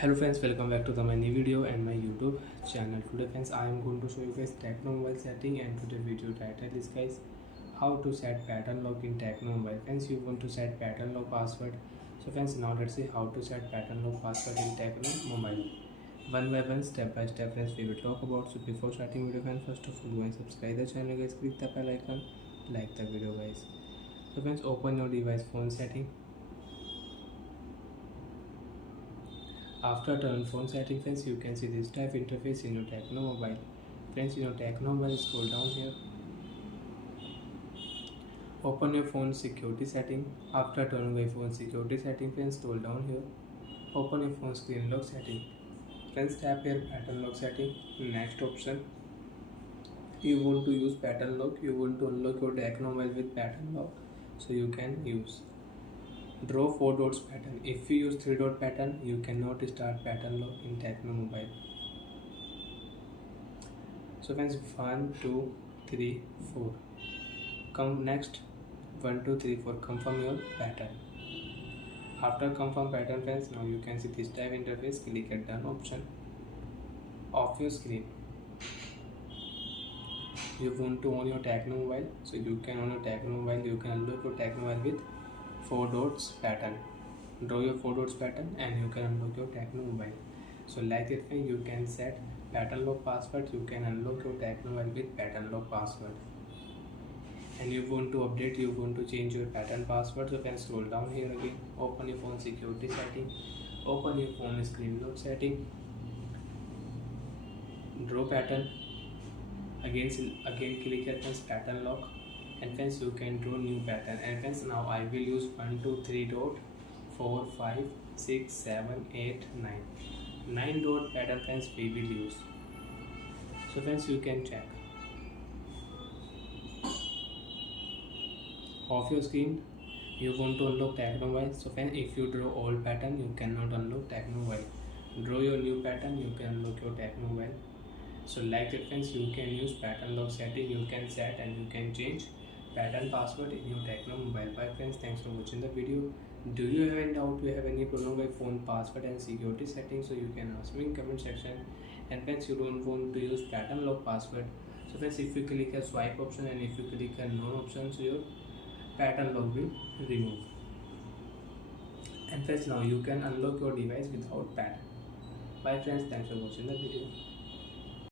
Hello friends, welcome back to my new video and my YouTube channel. Today friends, I am going to show you guys Tecno mobile setting, and today video title is guys how to set pattern lock in Tecno mobile. Friends, you want to set pattern lock password. So friends, now let's see how to set pattern lock password in Tecno mobile. One by one, step by step friends, we will talk about. So before starting video friends, first of all go and subscribe the channel guys, click the bell icon, like the video guys. So friends, open your device phone setting. After turn phone setting friends, you can see this type interface in your Tecno mobile. Friends, in your Tecno mobile, scroll down here. Open your phone security setting. After turning by phone security setting friends, scroll down here. Open your phone screen lock setting. Friends, tap here pattern lock setting. Next option. You want to use pattern lock. You want to unlock your Tecno mobile with pattern lock. So you can use. Draw 4 dots pattern. If you use 3 dot pattern, you cannot start pattern lock in Tecno mobile. So friends, 1 2 3 4. Come next 1 2 3 4. Confirm your pattern. After confirm pattern friends, now you can see this type interface. Click at done option. Off your screen. You want to on your Tecno mobile, so you can on your Tecno mobile. You can unlock your Tecno mobile with 4 dots pattern. Draw your 4 dots pattern and you can unlock your Tecno mobile. So like that way you can set pattern lock password. You can unlock your Tecno mobile with pattern lock password. And you want to update, you want to change your pattern password, so you can scroll down here again. Open your phone security setting. Open your phone screen lock setting. Draw pattern. Again click here friends pattern lock. And friends, you can draw new pattern. And friends, now I will use 1 2 3 dot 4 5 6 7 8 9 9 dot pattern friends we will use. So friends, you can check. Off your screen, you want to unlock Tecno mobile. So friends, if you draw old pattern, you cannot unlock Tecno mobile. Draw your new pattern, you can unlock your Tecno mobile. So like that friends, you can use pattern lock setting. You can set and you can change pattern password in your Tecno mobile. Bye friends, thanks for watching the video. Do you have any doubt, do you have any problem with phone password and security settings, so you can ask me in comment section. And friends, you don't want to use pattern lock password, so friends, if you click a swipe option and if you click a none option, so your pattern lock will remove. And friends, now you can unlock your device without pattern. Bye friends, thanks for watching the video.